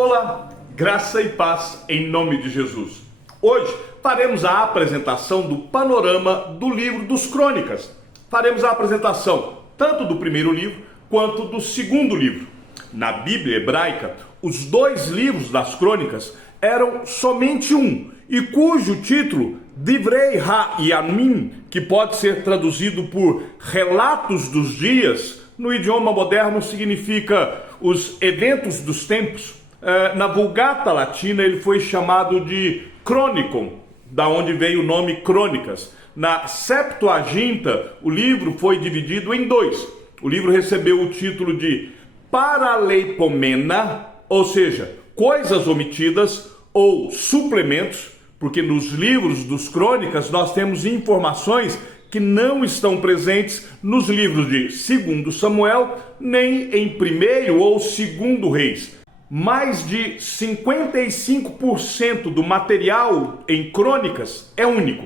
Olá, graça e paz em nome de Jesus. Hoje faremos a apresentação do panorama do livro dos Crônicas. Faremos a apresentação tanto do primeiro livro quanto do segundo livro. Na Bíblia hebraica, os dois livros das Crônicas eram somente um, e cujo título, Divrei Ha-Yamim, que pode ser traduzido por Relatos dos Dias, no idioma moderno significa os eventos dos tempos. Na Vulgata Latina ele foi chamado de Chronicon, da onde veio o nome Crônicas. Na Septuaginta, o livro foi dividido em dois. O livro recebeu o título de Paraleipomena, ou seja, coisas omitidas ou suplementos, porque nos livros dos Crônicas nós temos informações que não estão presentes nos livros de 2 Samuel, nem em 1º ou 2º Reis. Mais de 55% do material em Crônicas é único.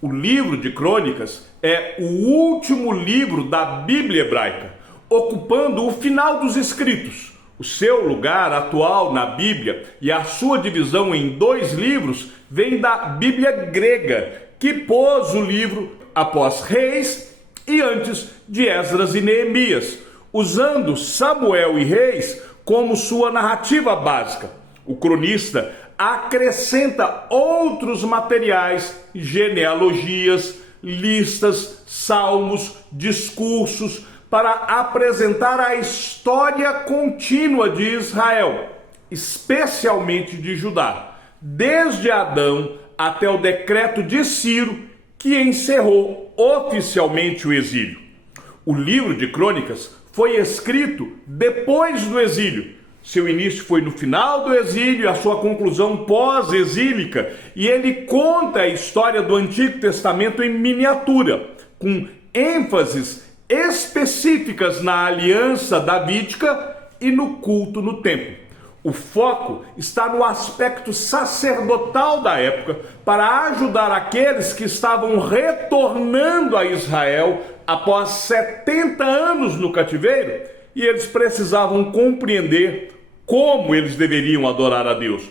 O livro de Crônicas é o último livro da Bíblia hebraica, ocupando o final dos escritos. O seu lugar atual na Bíblia e a sua divisão em dois livros vem da Bíblia grega, que pôs o livro após Reis e antes de Esdras e Neemias, usando Samuel e Reis como sua narrativa básica. O cronista acrescenta outros materiais, genealogias, listas, salmos, discursos, para apresentar a história contínua de Israel, especialmente de Judá, desde Adão até o decreto de Ciro, que encerrou oficialmente o exílio. O livro de Crônicas foi escrito depois do exílio. Seu início foi no final do exílio e a sua conclusão pós-exílica, e ele conta a história do Antigo Testamento em miniatura, com ênfases específicas na aliança davídica e no culto no templo. O foco está no aspecto sacerdotal da época para ajudar aqueles que estavam retornando a Israel após 70 anos no cativeiro, e eles precisavam compreender como eles deveriam adorar a Deus.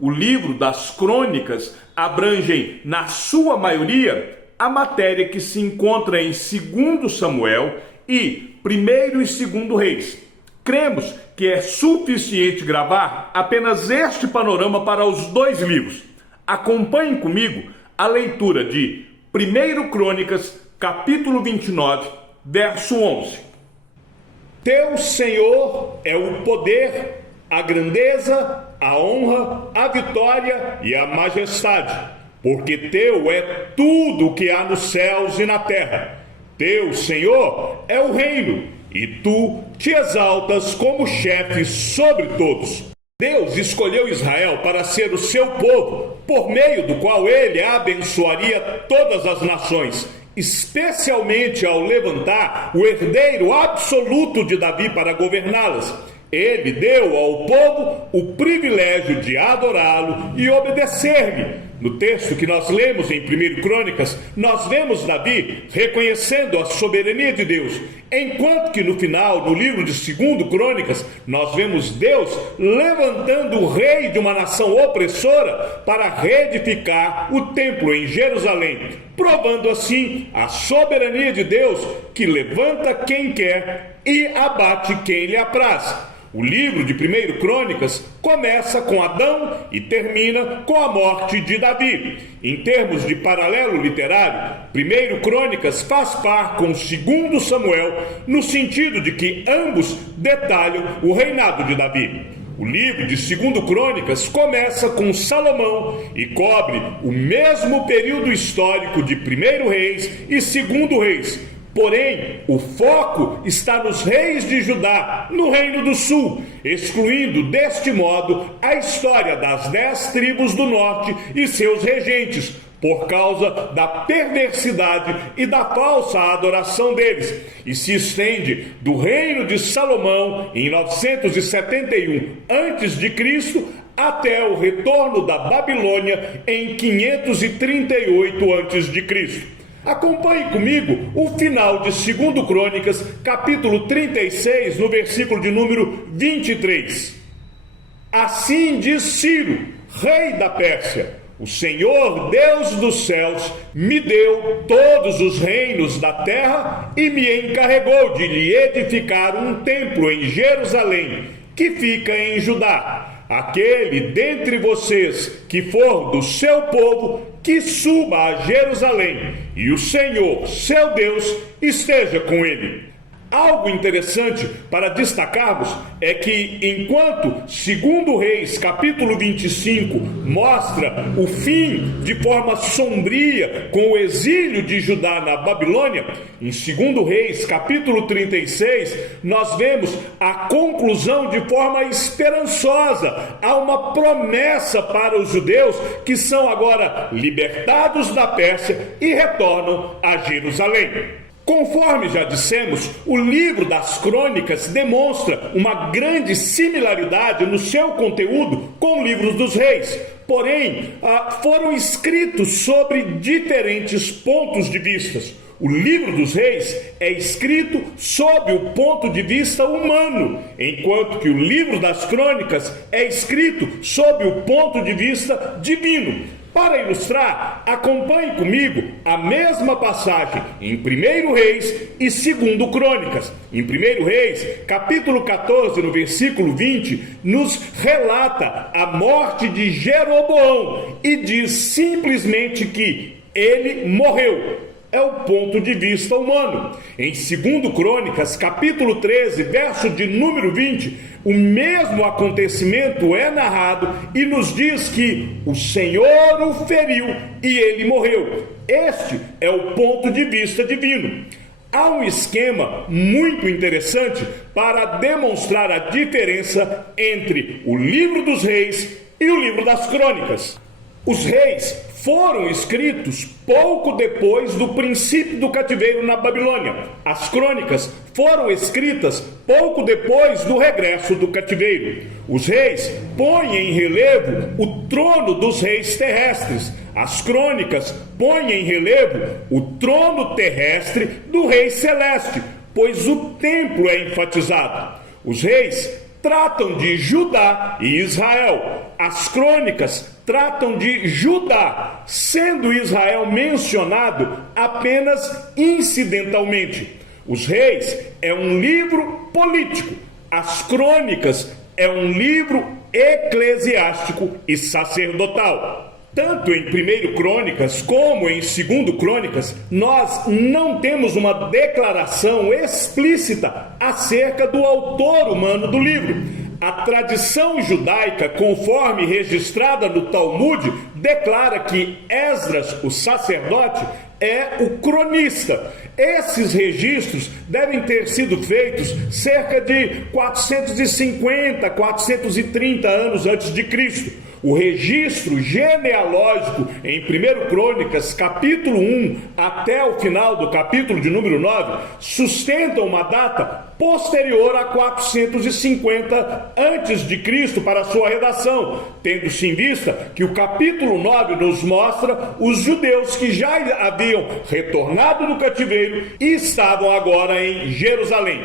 O livro das Crônicas abrange, na sua maioria, a matéria que se encontra em 2 Samuel e 1º e 2º Reis. Cremos que é suficiente gravar apenas este panorama para os dois livros. Acompanhem comigo a leitura de 1 Crônicas, capítulo 29, verso 11. Teu Senhor é o poder, a grandeza, a honra, a vitória e a majestade, porque teu é tudo o que há nos céus e na terra. Teu, Senhor, é o reino, e tu te exaltas como chefe sobre todos. Deus escolheu Israel para ser o seu povo, por meio do qual ele abençoaria todas as nações, especialmente ao levantar o herdeiro absoluto de Davi para governá-las. Ele deu ao povo o privilégio de adorá-lo e obedecer-lhe. No texto que nós lemos em 1 Crônicas, nós vemos Davi reconhecendo a soberania de Deus, enquanto que no final, no livro de 2 Crônicas, nós vemos Deus levantando o rei de uma nação opressora para reedificar o templo em Jerusalém, provando assim a soberania de Deus, que levanta quem quer e abate quem lhe apraz. O livro de 1 Crônicas começa com Adão e termina com a morte de Davi. Em termos de paralelo literário, 1 Crônicas faz par com 2 Samuel, no sentido de que ambos detalham o reinado de Davi. O livro de 2 Crônicas começa com Salomão e cobre o mesmo período histórico de 1 Reis e 2 Reis. Porém, o foco está nos reis de Judá, no Reino do Sul, excluindo deste modo a história das 10 tribos do norte e seus regentes, por causa da perversidade e da falsa adoração deles, e se estende do reino de Salomão em 971 a.C. até o retorno da Babilônia em 538 a.C. Acompanhe comigo o final de 2 Crônicas, capítulo 36, no versículo de número 23. Assim diz Ciro, rei da Pérsia: o Senhor, Deus dos céus, me deu todos os reinos da terra e me encarregou de lhe edificar um templo em Jerusalém, que fica em Judá. Aquele dentre vocês que for do seu povo, que suba a Jerusalém, e o Senhor, seu Deus, esteja com ele. Algo interessante para destacarmos é que enquanto 2 Reis capítulo 25 mostra o fim de forma sombria com o exílio de Judá na Babilônia, em 2 Reis capítulo 36 nós vemos a conclusão de forma esperançosa. Há uma promessa para os judeus que são agora libertados da Pérsia e retornam a Jerusalém. Conforme já dissemos, o livro das Crônicas demonstra uma grande similaridade no seu conteúdo com o livro dos Reis. Porém, foram escritos sobre diferentes pontos de vista. O livro dos Reis é escrito sob o ponto de vista humano, enquanto que o livro das Crônicas é escrito sob o ponto de vista divino. Para ilustrar, acompanhe comigo a mesma passagem em 1 Reis e 2 Crônicas. Em 1 Reis, capítulo 14, no versículo 20, nos relata a morte de Jeroboão e diz simplesmente que ele morreu. É o ponto de vista humano. Em 2 Crônicas, capítulo 13, verso de número 20, o mesmo acontecimento é narrado e nos diz que o Senhor o feriu e ele morreu. Este é o ponto de vista divino. Há um esquema muito interessante para demonstrar a diferença entre o livro dos Reis e o livro das Crônicas. Os reis foram escritos pouco depois do princípio do cativeiro na Babilônia. As crônicas foram escritas pouco depois do regresso do cativeiro. Os reis põem em relevo o trono dos reis terrestres. As crônicas põem em relevo o trono terrestre do rei celeste, pois o templo é enfatizado. Os reis tratam de Judá e Israel. As crônicas tratam de Judá, sendo Israel mencionado apenas incidentalmente. Os Reis é um livro político. As crônicas é um livro eclesiástico e sacerdotal. Tanto em 1 Crônicas como em 2 Crônicas, nós não temos uma declaração explícita acerca do autor humano do livro. A tradição judaica, conforme registrada no Talmud, declara que Esdras, o sacerdote, é o cronista. Esses registros devem ter sido feitos cerca de 450, 430 anos antes de Cristo. O registro genealógico em 1 Crônicas, capítulo 1, até o final do capítulo de número 9, sustenta uma data posterior a 450 antes de Cristo para a sua redação, tendo-se em vista que o capítulo 9 nos mostra os judeus que já haviam retornado do cativeiro e estavam agora em Jerusalém.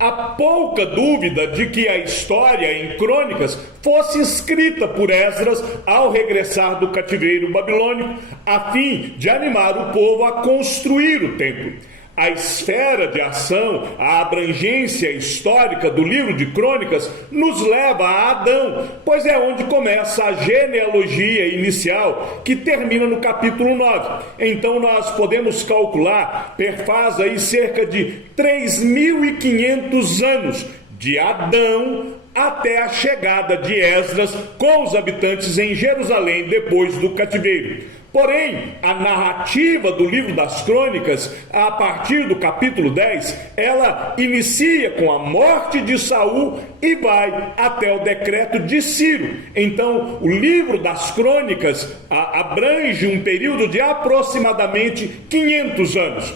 Há pouca dúvida de que a história em Crônicas fosse escrita por Esdras ao regressar do cativeiro babilônico, a fim de animar o povo a construir o templo. A esfera de ação, a abrangência histórica do livro de Crônicas nos leva a Adão, pois é onde começa a genealogia inicial, que termina no capítulo 9. Então nós podemos calcular, perfaz aí cerca de 3.500 anos de Adão até a chegada de Esdras com os habitantes em Jerusalém depois do cativeiro. Porém, a narrativa do livro das Crônicas, a partir do capítulo 10, ela inicia com a morte de Saul e vai até o decreto de Ciro. Então, o livro das Crônicas abrange um período de aproximadamente 500 anos.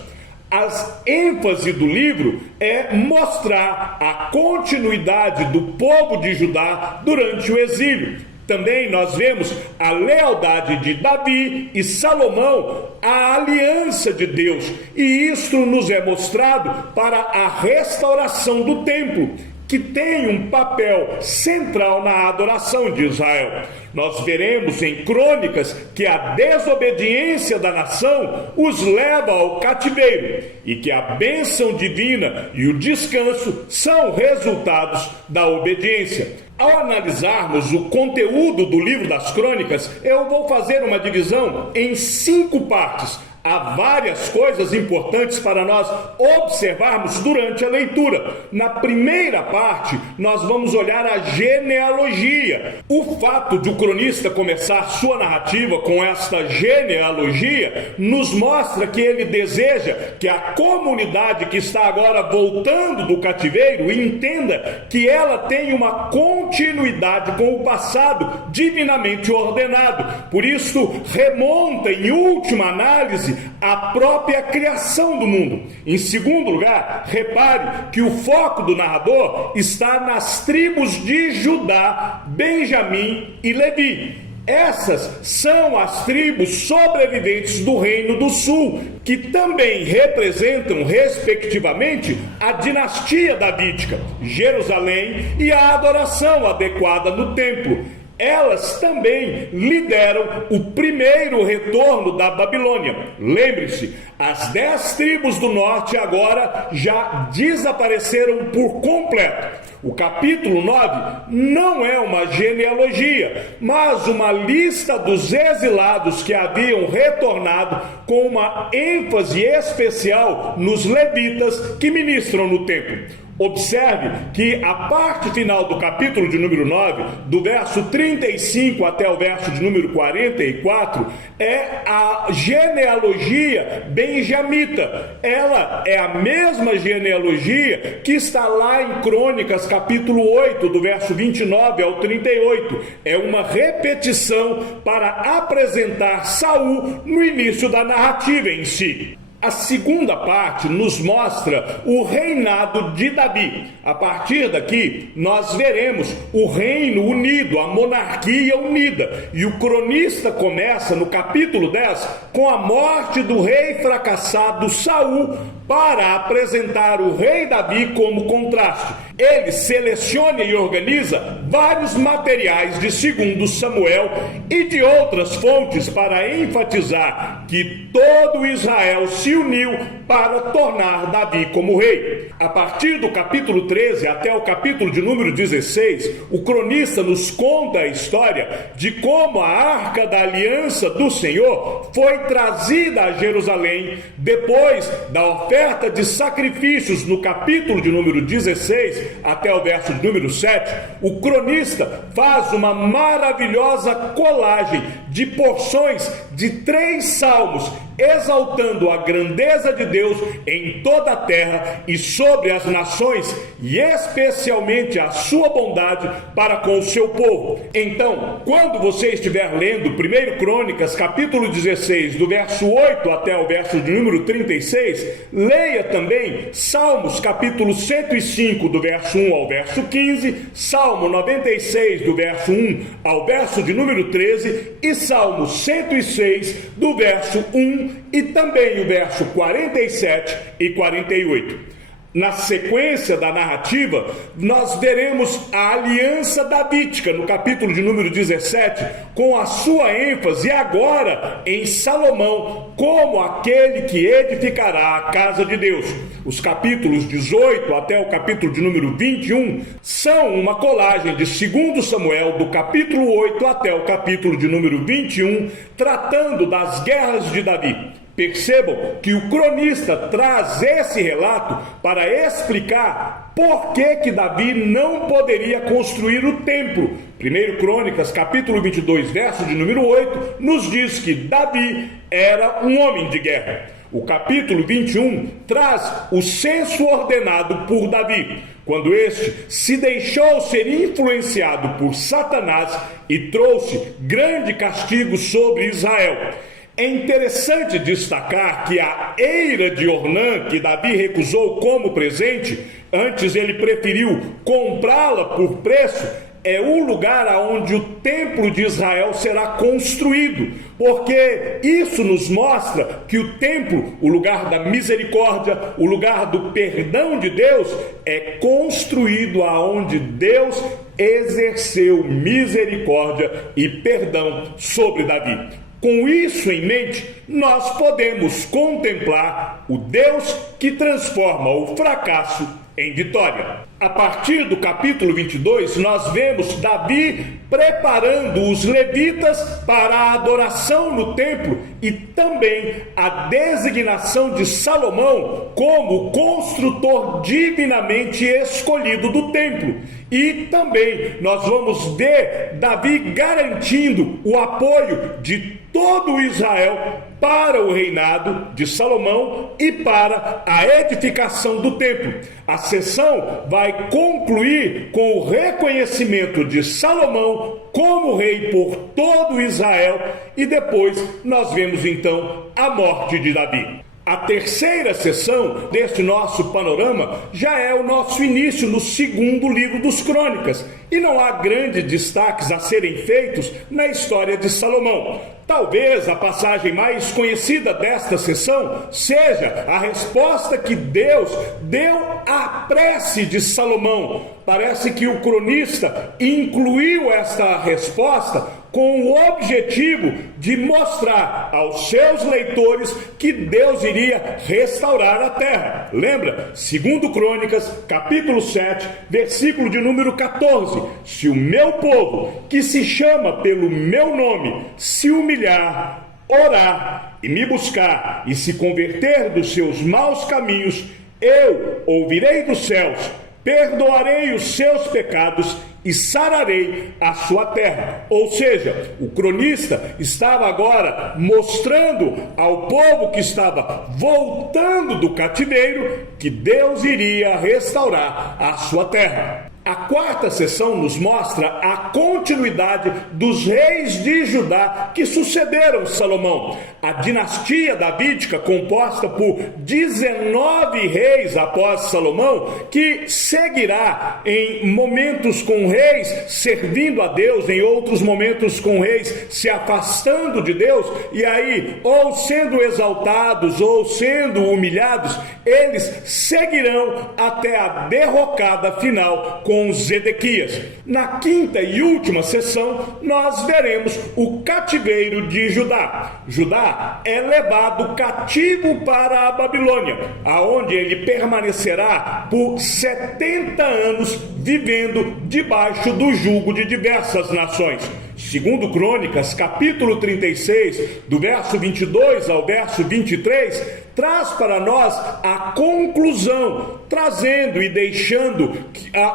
A ênfase do livro é mostrar a continuidade do povo de Judá durante o exílio. Também nós vemos a lealdade de Davi e Salomão à aliança de Deus, e isto nos é mostrado para a restauração do templo, que tem um papel central na adoração de Israel. Nós veremos em Crônicas que a desobediência da nação os leva ao cativeiro e que a bênção divina e o descanso são resultados da obediência. Ao analisarmos o conteúdo do livro das Crônicas, eu vou fazer uma divisão em 5 partes. Há várias coisas importantes para nós observarmos durante a leitura. Na primeira parte, nós vamos olhar a genealogia. O fato de o cronista começar sua narrativa com esta genealogia nos mostra que ele deseja que a comunidade que está agora voltando do cativeiro entenda que ela tem uma continuidade com o passado divinamente ordenado. Por isso, remonta em última análise a própria criação do mundo. Em segundo lugar, repare que o foco do narrador está nas tribos de Judá, Benjamim e Levi. Essas são as tribos sobreviventes do Reino do Sul, que também representam, respectivamente, a dinastia davídica, Jerusalém e a adoração adequada no templo. Elas também lideram o primeiro retorno da Babilônia. Lembre-se, as 10 tribos do norte agora já desapareceram por completo. O capítulo 9 não é uma genealogia, mas uma lista dos exilados que haviam retornado, com uma ênfase especial nos levitas que ministram no templo. Observe que a parte final do capítulo de número 9, do verso 35 até o verso de número 44, é a genealogia benjamita. Ela é a mesma genealogia que está lá em Crônicas, capítulo 8, do verso 29 ao 38. É uma repetição para apresentar Saul no início da narrativa em si. A segunda parte nos mostra o reinado de Davi. A partir daqui, nós veremos o reino unido, a monarquia unida. E o cronista começa no capítulo 10 com a morte do rei fracassado Saul, para apresentar o rei Davi como contraste. Ele seleciona e organiza vários materiais de 2 Samuel e de outras fontes para enfatizar que todo Israel se uniu para tornar Davi como rei. A partir do capítulo 13 até o capítulo de número 16, o cronista nos conta a história de como a Arca da Aliança do Senhor foi trazida a Jerusalém depois da oferta de sacrifícios. No capítulo de número 16 até o verso de número 7, o cronista faz uma maravilhosa colagem de porções de 3 salmos, exaltando a grandeza de Deus em toda a terra e sobre as nações, e especialmente a sua bondade para com o seu povo. Então, quando você estiver lendo 1 Crônicas, capítulo 16, do verso 8 até o verso de número 36, leia também Salmos, capítulo 105, do verso 1 ao verso 15, Salmo 96, do verso 1 ao verso de número 13, e Salmo 106, do verso 1 e também o verso 47 e 48. Na sequência da narrativa, nós veremos a aliança davídica no capítulo de número 17, com a sua ênfase agora em Salomão, como aquele que edificará a casa de Deus. Os capítulos 18 até o capítulo de número 21 são uma colagem de 2 Samuel, do capítulo 8 até o capítulo de número 21, tratando das guerras de Davi. Percebam que o cronista traz esse relato para explicar por que Davi não poderia construir o templo. 1 Crônicas, capítulo 22, verso de número 8, nos diz que Davi era um homem de guerra. O capítulo 21 traz o censo ordenado por Davi, quando este se deixou ser influenciado por Satanás e trouxe grande castigo sobre Israel. É interessante destacar que a eira de Ornã, que Davi recusou como presente, antes ele preferiu comprá-la por preço, é o lugar onde o templo de Israel será construído, porque isso nos mostra que o templo, o lugar da misericórdia, o lugar do perdão de Deus, é construído aonde Deus exerceu misericórdia e perdão sobre Davi. Com isso em mente, nós podemos contemplar o Deus que transforma o fracasso em vitória. A partir do capítulo 22, nós vemos Davi preparando os levitas para a adoração no templo e também a designação de Salomão como construtor divinamente escolhido do templo. E também nós vamos ver Davi garantindo o apoio de todo Israel para o reinado de Salomão e para a edificação do templo. A sessão vai concluir com o reconhecimento de Salomão como rei por todo Israel e depois nós vemos então a morte de Davi. A terceira sessão deste nosso panorama já é o nosso início no segundo livro dos Crônicas e não há grandes destaques a serem feitos na história de Salomão. Talvez a passagem mais conhecida desta sessão seja a resposta que Deus deu à prece de Salomão. Parece que o cronista incluiu esta resposta com o objetivo de mostrar aos seus leitores que Deus iria restaurar a terra. Lembra? 2 Crônicas, capítulo 7, versículo de número 14. Se o meu povo, que se chama pelo meu nome, se humilhar, orar e me buscar e se converter dos seus maus caminhos, eu ouvirei dos céus, perdoarei os seus pecados e sararei a sua terra. Ou seja, o cronista estava agora mostrando ao povo que estava voltando do cativeiro que Deus iria restaurar a sua terra. A quarta sessão nos mostra a continuidade dos reis de Judá que sucederam Salomão. A dinastia davídica, composta por 19 reis após Salomão, que seguirá em momentos com reis servindo a Deus, em outros momentos com reis se afastando de Deus, e aí ou sendo exaltados ou sendo humilhados, eles seguirão até a derrocada final com Zedequias. Na quinta e última sessão, nós veremos o cativeiro de Judá. Judá é levado cativo para a Babilônia, aonde ele permanecerá por 70 anos vivendo debaixo do jugo de diversas nações. 2 Crônicas, capítulo 36, do verso 22 ao verso 23, traz para nós a conclusão, trazendo e deixando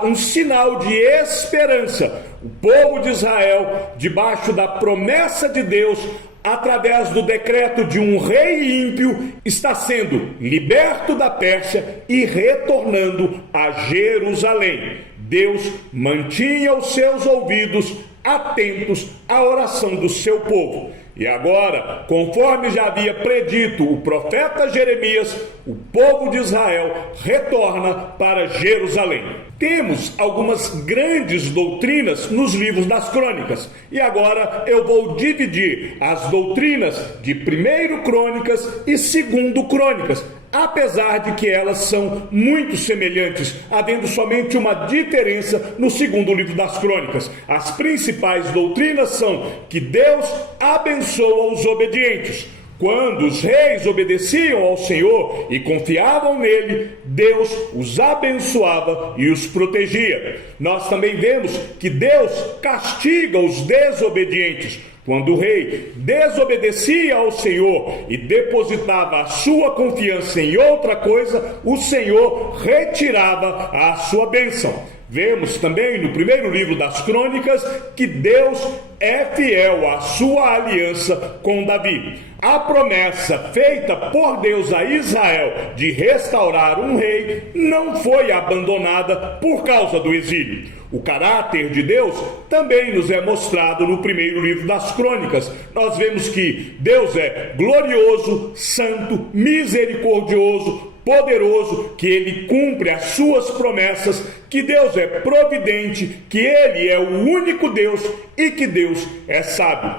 um sinal de esperança. O povo de Israel, debaixo da promessa de Deus, através do decreto de um rei ímpio, está sendo liberto da Pérsia e retornando a Jerusalém. Deus mantinha os seus ouvidos atentos à oração do seu povo. E agora, conforme já havia predito o profeta Jeremias, o povo de Israel retorna para Jerusalém. Temos algumas grandes doutrinas nos livros das Crônicas. E agora eu vou dividir as doutrinas de 1 Crônicas e 2 Crônicas, apesar de que elas são muito semelhantes, havendo somente uma diferença no segundo livro das Crônicas. As principais doutrinas são que Deus abençoa os obedientes. Quando os reis obedeciam ao Senhor e confiavam nele, Deus os abençoava e os protegia. Nós também vemos que Deus castiga os desobedientes. Quando o rei desobedecia ao Senhor e depositava a sua confiança em outra coisa, o Senhor retirava a sua bênção. Vemos também no primeiro livro das Crônicas que Deus é fiel à sua aliança com Davi. A promessa feita por Deus a Israel de restaurar um rei não foi abandonada por causa do exílio. O caráter de Deus também nos é mostrado no primeiro livro das Crônicas. Nós vemos que Deus é glorioso, santo, misericordioso, poderoso, que Ele cumpre as suas promessas, que Deus é providente, que Ele é o único Deus e que Deus é sábio.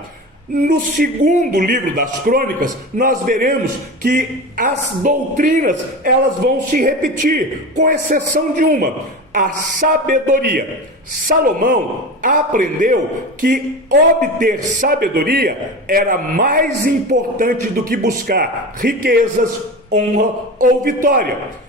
No segundo livro das Crônicas, nós veremos que as doutrinas elas vão se repetir, com exceção de uma, a sabedoria. Salomão aprendeu que obter sabedoria era mais importante do que buscar riquezas, honra ou vitória.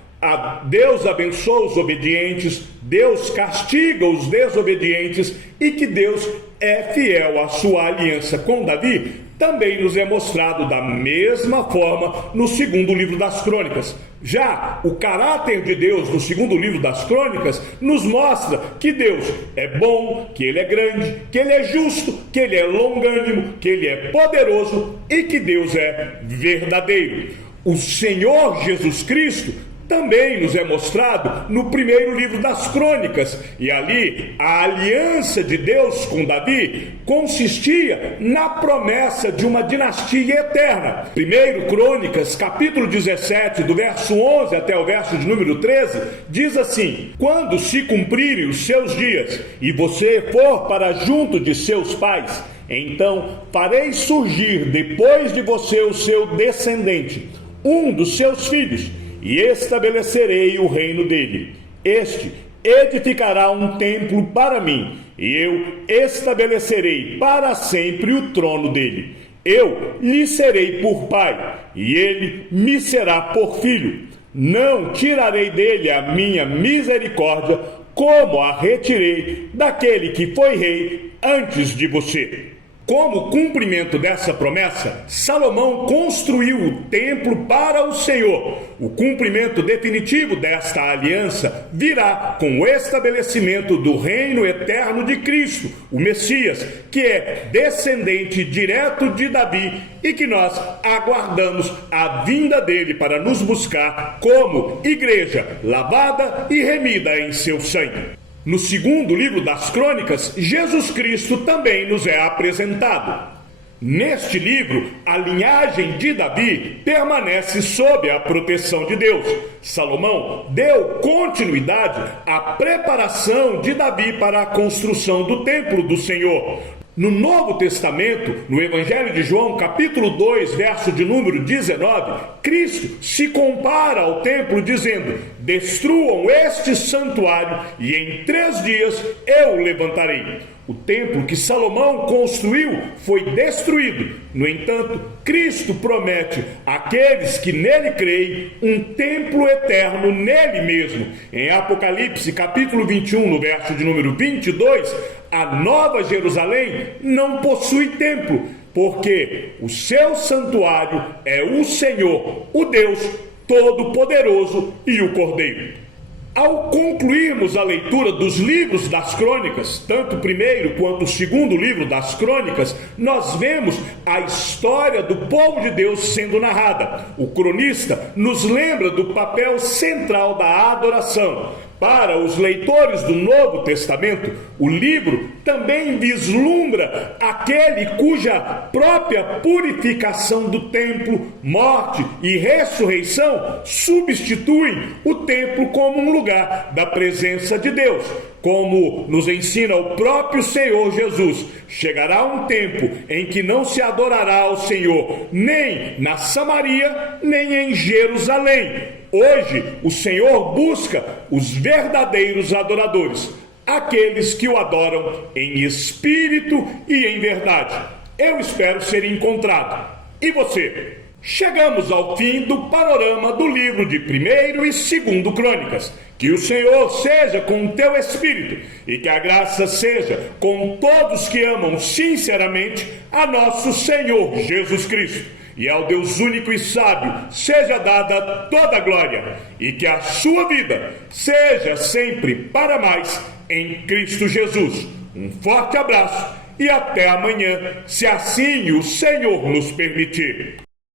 Deus abençoa os obedientes, Deus castiga os desobedientes e que Deus é fiel à sua aliança com Davi também nos é mostrado da mesma forma no segundo livro das Crônicas. Já o caráter de Deus no segundo livro das Crônicas nos mostra que Deus é bom, que Ele é grande, que Ele é justo, que Ele é longânimo, que Ele é poderoso e que Deus é verdadeiro. O Senhor Jesus Cristo também nos é mostrado no primeiro livro das Crônicas, e ali a aliança de Deus com Davi consistia na promessa de uma dinastia eterna. Primeiro Crônicas, capítulo 17, do verso 11 até o verso de número 13, diz assim: quando se cumprirem os seus dias, e você for para junto de seus pais, então farei surgir depois de você o seu descendente, um dos seus filhos, e estabelecerei o reino dele. Este edificará um templo para mim, e eu estabelecerei para sempre o trono dele. Eu lhe serei por pai, e ele me será por filho. Não tirarei dele a minha misericórdia, como a retirei daquele que foi rei antes de você. Como cumprimento dessa promessa, Salomão construiu o templo para o Senhor. O cumprimento definitivo desta aliança virá com o estabelecimento do reino eterno de Cristo, o Messias, que é descendente direto de Davi e que nós aguardamos a vinda dele para nos buscar como igreja lavada e remida em seu sangue. No segundo livro das Crônicas, Jesus Cristo também nos é apresentado. Neste livro, a linhagem de Davi permanece sob a proteção de Deus. Salomão deu continuidade à preparação de Davi para a construção do templo do Senhor. No Novo Testamento, no Evangelho de João, capítulo 2, verso de número 19, Cristo se compara ao templo dizendo: destruam este santuário e em 3 dias eu o levantarei. O templo que Salomão construiu foi destruído. No entanto, Cristo promete àqueles que nele creem um templo eterno nele mesmo. Em Apocalipse, capítulo 21, no verso de número 22, a Nova Jerusalém não possui templo, porque o seu santuário é o Senhor, o Deus Todo-Poderoso e o Cordeiro. Ao concluirmos a leitura dos livros das Crônicas, tanto o primeiro quanto o segundo livro das Crônicas, nós vemos a história do povo de Deus sendo narrada. O cronista nos lembra do papel central da adoração. Para os leitores do Novo Testamento, o livro também vislumbra aquele cuja própria purificação do templo, morte e ressurreição substituem o templo como um lugar da presença de Deus. Como nos ensina o próprio Senhor Jesus, chegará um tempo em que não se adorará ao Senhor nem na Samaria, nem em Jerusalém. Hoje, o Senhor busca os verdadeiros adoradores, aqueles que o adoram em espírito e em verdade. Eu espero ser encontrado. E você? Chegamos ao fim do panorama do livro de 1º e 2º Crônicas. Que o Senhor seja com o teu espírito e que a graça seja com todos que amam sinceramente a nosso Senhor Jesus Cristo. E ao Deus único e sábio seja dada toda a glória, e que a sua vida seja sempre para mais em Cristo Jesus. Um forte abraço e até amanhã, se assim o Senhor nos permitir.